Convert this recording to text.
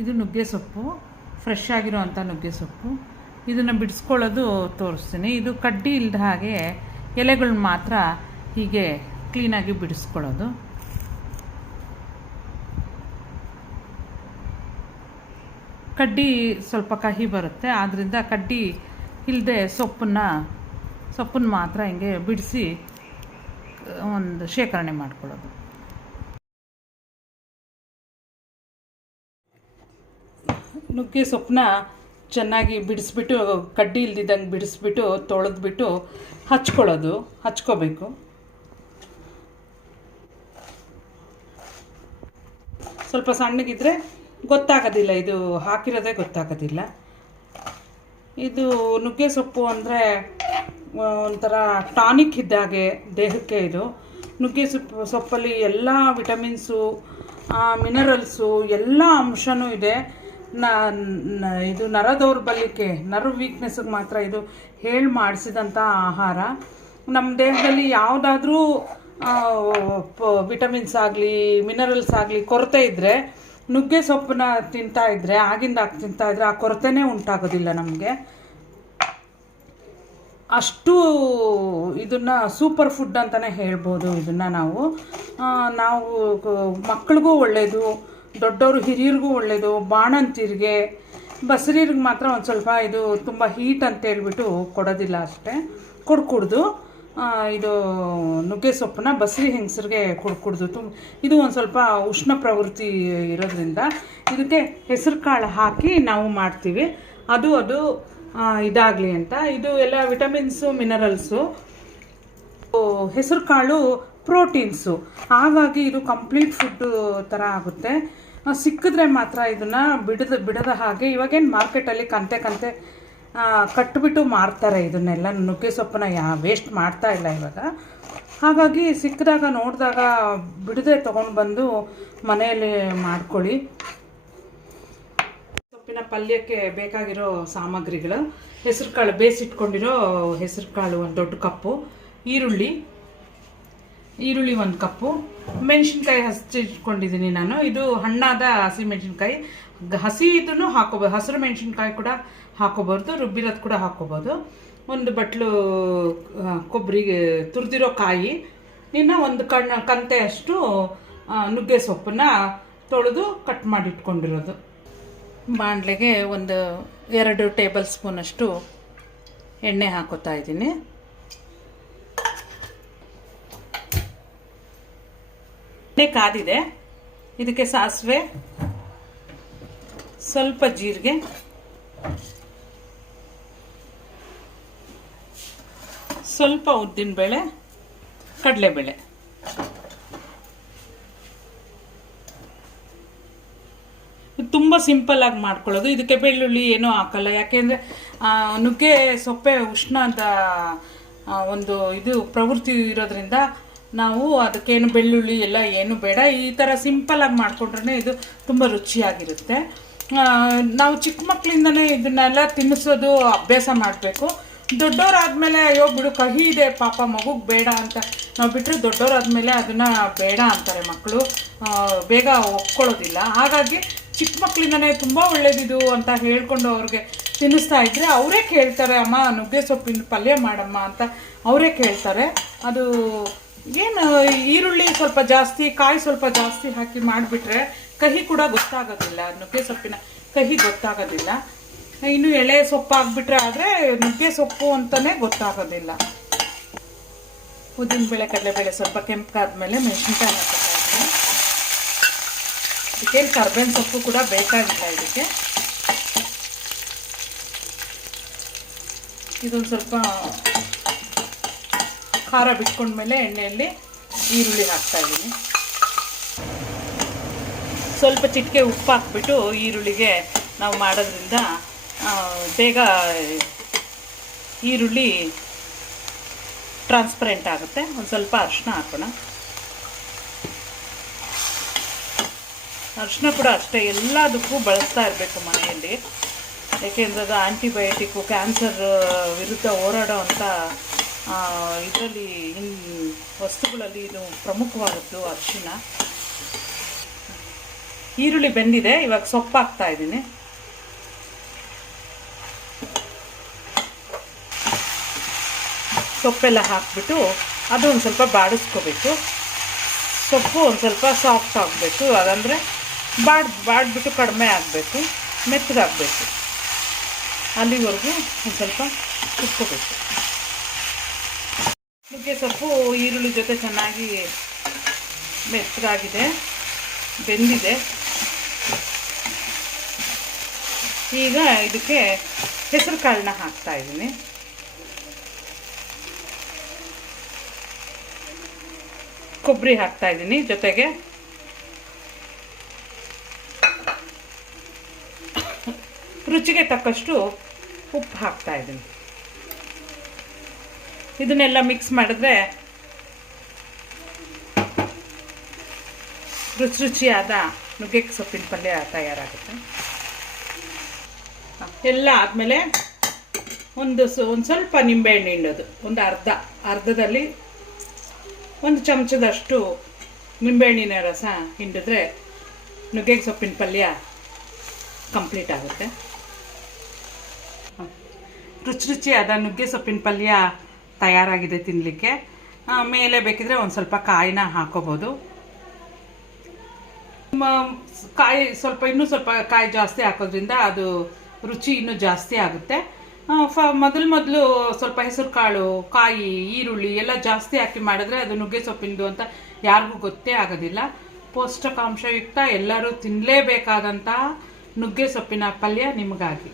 ಇದು ನುಗ್ಗೆ ಸೊಪ್ಪು ಫ್ರೆಶ್ ಆಗಿರೋ ಅಂಥ ನುಗ್ಗೆ ಸೊಪ್ಪು. ಇದನ್ನು ಬಿಡಿಸ್ಕೊಳ್ಳೋದು ತೋರಿಸ್ತೀನಿ. ಇದು ಕಡ್ಡಿ ಇಲ್ಲದ ಹಾಗೆ ಎಲೆಗಳನ್ನ ಮಾತ್ರ ಹೀಗೆ ಕ್ಲೀನಾಗಿ ಬಿಡಿಸ್ಕೊಳ್ಳೋದು. ಕಡ್ಡಿ ಸ್ವಲ್ಪ ಕಹಿ ಬರುತ್ತೆ. ಆದ್ದರಿಂದ ಕಡ್ಡಿ ಇಲ್ಲದೆ ಸೊಪ್ಪನ್ನು ಸೊಪ್ಪನ್ನು ಮಾತ್ರ ಹಿಂಗೆ ಬಿಡಿಸಿ, ಒಂದು ಶೇಖರಣೆ ಮಾಡ್ಕೊಳ್ಳೋದು. ನುಗ್ಗೆ ಸೊಪ್ಪನ್ನ ಚೆನ್ನಾಗಿ ಬಿಡಿಸ್ಬಿಟ್ಟು, ಕಡ್ಡಿ ಇಲ್ದಿದ್ದಂಗೆ ಬಿಡಿಸ್ಬಿಟ್ಟು, ತೊಳೆದ್ಬಿಟ್ಟು ಹಚ್ಕೊಳ್ಳೋದು. ಹಚ್ಕೋಬೇಕು. ಸ್ವಲ್ಪ ಸಣ್ಣಗಿದ್ರೆ ಗೊತ್ತಾಗೋದಿಲ್ಲ. ಇದು ಹಾಕಿರೋದೇ ಗೊತ್ತಾಗೋದಿಲ್ಲ. ಇದು ನುಗ್ಗೆ ಸೊಪ್ಪು ಅಂದರೆ ಒಂಥರ ಟಾನಿಕ್ ಇದ್ದಾಗೆ ದೇಹಕ್ಕೆ ಇದು. ನುಗ್ಗೆ ಸೊಪ್ಪು ಸೊಪ್ಪಲ್ಲಿ ಎಲ್ಲ ವಿಟಮಿನ್ಸು ಮಿನರಲ್ಸು, ಎಲ್ಲ ಅಂಶನೂ ಇದೆ. ಇದು ನರ ದೌರ್ಬಲ್ಯಕ್ಕೆ ನರ್ವ್ ವೀಕ್ನೆಸ್ಗೆ ಮಾತ್ರ ಇದು ಹೇಳಿ ಮಾಡಿಸಿದಂಥ ಆಹಾರ. ನಮ್ಮ ದೇಹದಲ್ಲಿ ಯಾವುದಾದ್ರೂ ವಿಟಮಿನ್ಸ್ ಆಗಲಿ ಮಿನರಲ್ಸ್ ಆಗಲಿ ಕೊರತೆ ಇದ್ದರೆ ನುಗ್ಗೆ ಸೊಪ್ಪನ್ನ ತಿಂತಾ ಇದ್ದರೆ ಆಗಿಂದ ಆಗ ತಿಂತಾ ಇದ್ದರೆ ಆ ಕೊರತೆನೇ ಉಂಟಾಗೋದಿಲ್ಲ ನಮಗೆ. ಅಷ್ಟು ಇದನ್ನು ಸೂಪರ್ ಫುಡ್ ಅಂತಲೇ ಹೇಳ್ಬೋದು ಇದನ್ನು ನಾವು. ನಾವು ಮಕ್ಳಿಗೂ ಒಳ್ಳೆಯದು ದೊಡ್ಡವರು ಹಿರಿಯರಿಗೂ ಒಳ್ಳೆಯದು ಬಾಣಂತಿರಿಗೆ, ಬಸರೀರಿಗೆ ಮಾತ್ರ ಒಂದು ಸ್ವಲ್ಪ ಇದು ತುಂಬ ಹೀಟ್ ಅಂತ ಹೇಳ್ಬಿಟ್ಟು ಕೊಡೋದಿಲ್ಲ ಅಷ್ಟೇ. ಕೊಡ್ಕೂಡ್ದು ಇದು ನುಗ್ಗೆ ಸೊಪ್ಪನ್ನ ಬಸರಿ ಹೆಂಗಸರಿಗೆ ಕೊಡ್ಕೂಡ್ದು ತುಂಬ ಇದು ಒಂದು ಸ್ವಲ್ಪ ಉಷ್ಣ ಪ್ರವೃತ್ತಿ ಇರೋದ್ರಿಂದ ಇದಕ್ಕೆ ಹೆಸರು ಕಾಳು ಹಾಕಿ ನಾವು ಮಾಡ್ತೀವಿ. ಅದು ಅದು ಇದಾಗಲಿ ಅಂತ. ಇದು ಎಲ್ಲ ವಿಟಮಿನ್ಸು ಮಿನರಲ್ಸು ಹೆಸರು ಕಾಳು ಪ್ರೋಟೀನ್ಸು. ಹಾಗಾಗಿ ಇದು ಕಂಪ್ಲೀಟ್ ಫುಡ್ ಥರ ಆಗುತ್ತೆ. ಸಿಕ್ಕಿದ್ರೆ ಮಾತ್ರ ಇದನ್ನು ಬಿಡದ ಬಿಡದ ಹಾಗೆ ಇವಾಗೇನು ಮಾರ್ಕೆಟಲ್ಲಿ ಕಂತೆ ಕಂತೆ ಕಟ್ಬಿಟ್ಟು ಮಾರ್ತಾರೆ ಇದನ್ನೆಲ್ಲ. ನುಗ್ಗೆ ಸೊಪ್ಪನ್ನ ಯಾ ವೇಸ್ಟ್ ಮಾಡ್ತಾ ಇಲ್ಲ ಇವಾಗ. ಹಾಗಾಗಿ ಸಿಕ್ಕಿದಾಗ, ನೋಡಿದಾಗ ಬಿಡದೆ ತೊಗೊಂಡು ಬಂದು ಮನೆಯಲ್ಲಿ ಮಾಡ್ಕೊಳ್ಳಿ. ಸೊಪ್ಪಿನ ಪಲ್ಯಕ್ಕೆ ಬೇಕಾಗಿರೋ ಸಾಮಗ್ರಿಗಳು ಹೆಸರು ಕಾಳು ಬೇಯಿಸಿಟ್ಕೊಂಡಿರೋ ಹೆಸರು ಕಾಳು ಒಂದು ದೊಡ್ಡ ಕಪ್ಪು, ಈರುಳ್ಳಿ ಈರುಳ್ಳಿ ಒಂದು ಕಪ್ಪು. ಮೆಣಸಿನ್ಕಾಯಿ ಹಚ್ಚಿಟ್ಕೊಂಡಿದ್ದೀನಿ ನಾನು. ಇದು ಹಣ್ಣಾದ ಹಸಿ ಮೆಣಸಿನ್ಕಾಯಿ. ಹಸಿ ಇದನ್ನು ಹಾಕೋಬೋದು ಹಸಿರು ಮೆಣಸಿನ್ಕಾಯಿ ಕೂಡ ಹಾಕೋಬಾರ್ದು, ರುಬ್ಬಿರೋದು ಕೂಡ ಹಾಕೋಬೋದು ಒಂದು ಬಟ್ಲು ಕೊಬ್ಬರಿಗೆ ತುರಿದಿರೋ ಕಾಯಿ, ಇನ್ನು ಒಂದು ಕಣ್ಣ ಕಂತೆ ಅಷ್ಟು ನುಗ್ಗೆ ಸೊಪ್ಪನ್ನ ತೊಳೆದು ಕಟ್ ಮಾಡಿ ಇಟ್ಕೊಂಡಿರೋದು ಬಾಣಲೆಗೆ ಒಂದು ಎರಡು ಟೇಬಲ್ ಸ್ಪೂನಷ್ಟು ಎಣ್ಣೆ ಹಾಕೋತಾ ಇದ್ದೀನಿ. ಕಾದಿದೆ. ಇದಕ್ಕೆ ಸಾಸಿವೆ, ಸ್ವಲ್ಪ ಜೀರಿಗೆ, ಸ್ವಲ್ಪ ಉದ್ದಿನಬೇಳೆ ಕಡಲೆಬೇಳೆ. ತುಂಬ ಸಿಂಪಲ್ ಆಗಿ ಮಾಡ್ಕೊಳ್ಳೋದು. ಇದಕ್ಕೆ ಬೆಳ್ಳುಳ್ಳಿ ಏನೂ ಹಾಕಲ್ಲ. ಯಾಕೆಂದರೆ ನುಗ್ಗೆ ಸೊಪ್ಪೆ ಅಂತ ಒಂದು ಇದು ಪ್ರವೃತ್ತಿ ಇರೋದ್ರಿಂದ ನಾವು ಅದಕ್ಕೇನು ಬೆಳ್ಳುಳ್ಳಿ ಎಲ್ಲ ಏನು ಬೇಡ. ಈ ಥರ ಸಿಂಪಲಾಗಿ ಮಾಡಿಕೊಂಡ್ರೆ ಇದು ತುಂಬ ರುಚಿಯಾಗಿರುತ್ತೆ. ನಾವು ಚಿಕ್ಕ ಮಕ್ಕಳಿಂದನೇ ಇದನ್ನೆಲ್ಲ ತಿನ್ನಿಸೋದು ಅಭ್ಯಾಸ ಮಾಡಬೇಕು. ದೊಡ್ಡವರಾದಮೇಲೆ ಅಯ್ಯೋ ಬಿಡು, ಕಹಿ ಇದೆ, ಪಾಪ ಮಗುಗೆ ಬೇಡ ಅಂತ ನಾವು ಬಿಟ್ಟರೆ ದೊಡ್ಡವರಾದಮೇಲೆ ಅದನ್ನು ಬೇಡ ಅಂತಾರೆ ಮಕ್ಕಳು ಬೇಗ ಒಪ್ಕೊಳ್ಳೋದಿಲ್ಲ. ಹಾಗಾಗಿ ಚಿಕ್ಕ ಮಕ್ಕಳಿಂದನೇ ತುಂಬ ಒಳ್ಳೇದಿದು ಅಂತ ಹೇಳ್ಕೊಂಡು ಅವ್ರಿಗೆ ತಿನ್ನಿಸ್ತಾ ಇದ್ದರೆ ಅವರೇ ಕೇಳ್ತಾರೆ, ಅಮ್ಮ ನುಗ್ಗೆ ಸೊಪ್ಪಿನ ಪಲ್ಯ ಮಾಡಮ್ಮ ಅಂತ ಅವರೇ ಕೇಳ್ತಾರೆ. ಅದು ಏನು, ಈರುಳ್ಳಿ ಸ್ವಲ್ಪ ಜಾಸ್ತಿ, ಕಾಯಿ ಸ್ವಲ್ಪ ಜಾಸ್ತಿ ಹಾಕಿ ಮಾಡಿಬಿಟ್ರೆ ಕಹಿ ಕೂಡ ಗೊತ್ತಾಗೋದಿಲ್ಲ. ನುಗ್ಗೆ ಸೊಪ್ಪಿನ ಕಹಿ ಗೊತ್ತಾಗೋದಿಲ್ಲ. ಇನ್ನು ಎಳೆ ಸೊಪ್ಪು ಹಾಕ್ಬಿಟ್ರೆ ಆದರೆ ನುಗ್ಗೆ ಸೊಪ್ಪು ಅಂತಲೇ ಗೊತ್ತಾಗೋದಿಲ್ಲ. ಉದ್ದಿನಬೇಳೆ ಕಡಲೆಬೇಳೆ ಸ್ವಲ್ಪ ಕೆಂಪಾದ್ಮೇಲೆ ಮೆಣಸಿನ್ಕಾಯಿ ಇದ್ದೀನಿ. ಇದಕ್ಕೇನು ಕರ್ಬೇವಿನ ಸೊಪ್ಪು ಕೂಡ ಬೇಕಾಗಿಲ್ಲ ಇದಕ್ಕೆ? ಇದೊಂದು ಸ್ವಲ್ಪ ಖಾರ ಬಿಟ್ಕೊಂಡ್ಮೇಲೆ ಎಣ್ಣೆಯಲ್ಲಿ ಈರುಳ್ಳಿ ಹಾಕ್ತಾ ಇದ್ದೀನಿ. ಸ್ವಲ್ಪ ಚಿಟಿಕೆ ಉಪ್ಪು ಹಾಕ್ಬಿಟ್ಟು ಈರುಳ್ಳಿಗೆ ನಾವು ಮಾಡೋದ್ರಿಂದ ಬೇಗ ಈರುಳ್ಳಿ ಟ್ರಾನ್ಸ್ಪರೆಂಟ್ ಆಗುತ್ತೆ. ಒಂದು ಸ್ವಲ್ಪ ಅರಿಶಿನ ಹಾಕೋಣ. ಅರಿಶಿನ ಕೂಡ ಅಷ್ಟೇ, ಎಲ್ಲದಕ್ಕೂ ಬಳಸ್ತಾ ಇರಬೇಕು ಮನೆಯಲ್ಲಿ. ಏಕೆಂದರೆ ಅದು ಆ್ಯಂಟಿಬಯೋಟಿಕ್ಕು ಕ್ಯಾನ್ಸರ್ ವಿರುದ್ಧ ಹೋರಾಡೋ ಅಂಥ ಇದರಲ್ಲಿ ವಸ್ತುಗಳಲ್ಲಿ ಇದು ಪ್ರಮುಖವಾದದ್ದು ಅರಿಶಿನ ಈರುಳ್ಳಿ ಬೆಂದಿದೆ, ಇವಾಗ ಸೊಪ್ಪು ಹಾಕ್ತಾ ಇದ್ದೀನಿ. ಸೊಪ್ಪೆಲ್ಲ ಹಾಕ್ಬಿಟ್ಟು ಅದು ಒಂದು ಸ್ವಲ್ಪ ಬಾಡಿಸ್ಕೋಬೇಕು. ಸೊಪ್ಪು ಒಂದು ಸ್ವಲ್ಪ ಸಾಫ್ಟ್ ಆಗಬೇಕು, ಅದಂದರೆ ಬಾಡ್, ಬಾಡ್ಬಿಟ್ಟು ಕಡಿಮೆ ಆಗಬೇಕು, ಮೆತ್ತಗಾಗಬೇಕು. ಅಲ್ಲಿವರೆಗೂ ಒಂದು ಸ್ವಲ್ಪ ಕುತ್ಕೋಬೇಕು ನುಗ್ಗೆ ಸೊಪ್ಪು ಈರುಳ್ಳಿ ಜೊತೆ ಚೆನ್ನಾಗಿ ಮೆತ್ತಗಾಗಿದೆ, ಬೆಂದಿದೆ. ಈಗ ಇದಕ್ಕೆ ಹೆಸರು ಕಾಳನ್ನ ಹಾಕ್ತಾ ಇದ್ದೀನಿ. ಕೊಬ್ಬರಿ ಹಾಕ್ತಾ ಇದ್ದೀನಿ ಜೊತೆಗೆ. ರುಚಿಗೆ ತಕ್ಕಷ್ಟು ಉಪ್ಪು ಹಾಕ್ತಾ ಇದ್ದೀನಿ. ಇದನ್ನೆಲ್ಲ ಮಿಕ್ಸ್ ಮಾಡಿದ್ರೆ ರುಚಿ ರುಚಿಯಾದ ನುಗ್ಗೆ ಸೊಪ್ಪಿನ ಪಲ್ಯ ತಯಾರಾಗುತ್ತೆ. ಎಲ್ಲ ಆದಮೇಲೆ ಒಂದು ಒಂದು ಸ್ವಲ್ಪ ನಿಂಬೆಹಣ್ಣು ಹಿಂಡೋದು, ಒಂದು ಅರ್ಧ, ಅರ್ಧದಲ್ಲಿ ಒಂದು ಚಮಚದಷ್ಟು ನಿಂಬೆಹಣ್ಣಿನ ರಸ ಹಿಂಡಿದ್ರೆ ನುಗ್ಗೆ ಸೊಪ್ಪಿನ ಪಲ್ಯ ಕಂಪ್ಲೀಟ್ ಆಗುತ್ತೆ. ರುಚಿ ರುಚಿಯಾದ ನುಗ್ಗೆ ಸೊಪ್ಪಿನ ಪಲ್ಯ ತಯಾರಾಗಿದೆ ತಿನ್ನಲಿಕ್ಕೆ ಮೇಲೆ ಬೇಕಿದ್ರೆ ಒಂದು ಸ್ವಲ್ಪ ಕಾಯಿನ ಹಾಕೋಬೋದು. ಕಾಯಿ ಸ್ವಲ್ಪ, ಇನ್ನೂ ಸ್ವಲ್ಪ ಕಾಯಿ ಜಾಸ್ತಿ ಹಾಕೋದ್ರಿಂದ ಅದು ರುಚಿ ಇನ್ನೂ ಜಾಸ್ತಿ ಆಗುತ್ತೆ. ಫ, ಮೊದಲು ಮೊದಲು ಸ್ವಲ್ಪ ಹೆಸರು ಕಾಳು, ಕಾಯಿ, ಈರುಳ್ಳಿ ಎಲ್ಲ ಜಾಸ್ತಿ ಹಾಕಿ ಮಾಡಿದ್ರೆ ಅದು ನುಗ್ಗೆ ಸೊಪ್ಪಿಂದು ಅಂತ ಯಾರಿಗೂ ಗೊತ್ತೇ ಆಗೋದಿಲ್ಲ. ಪೌಷ್ಟಿಕಾಂಶಯುಕ್ತ ಎಲ್ಲರೂ ತಿನ್ನಲೇಬೇಕಾದಂತಹ ನುಗ್ಗೆ ಸೊಪ್ಪಿನ ಪಲ್ಯ ನಿಮಗಾಗಿ.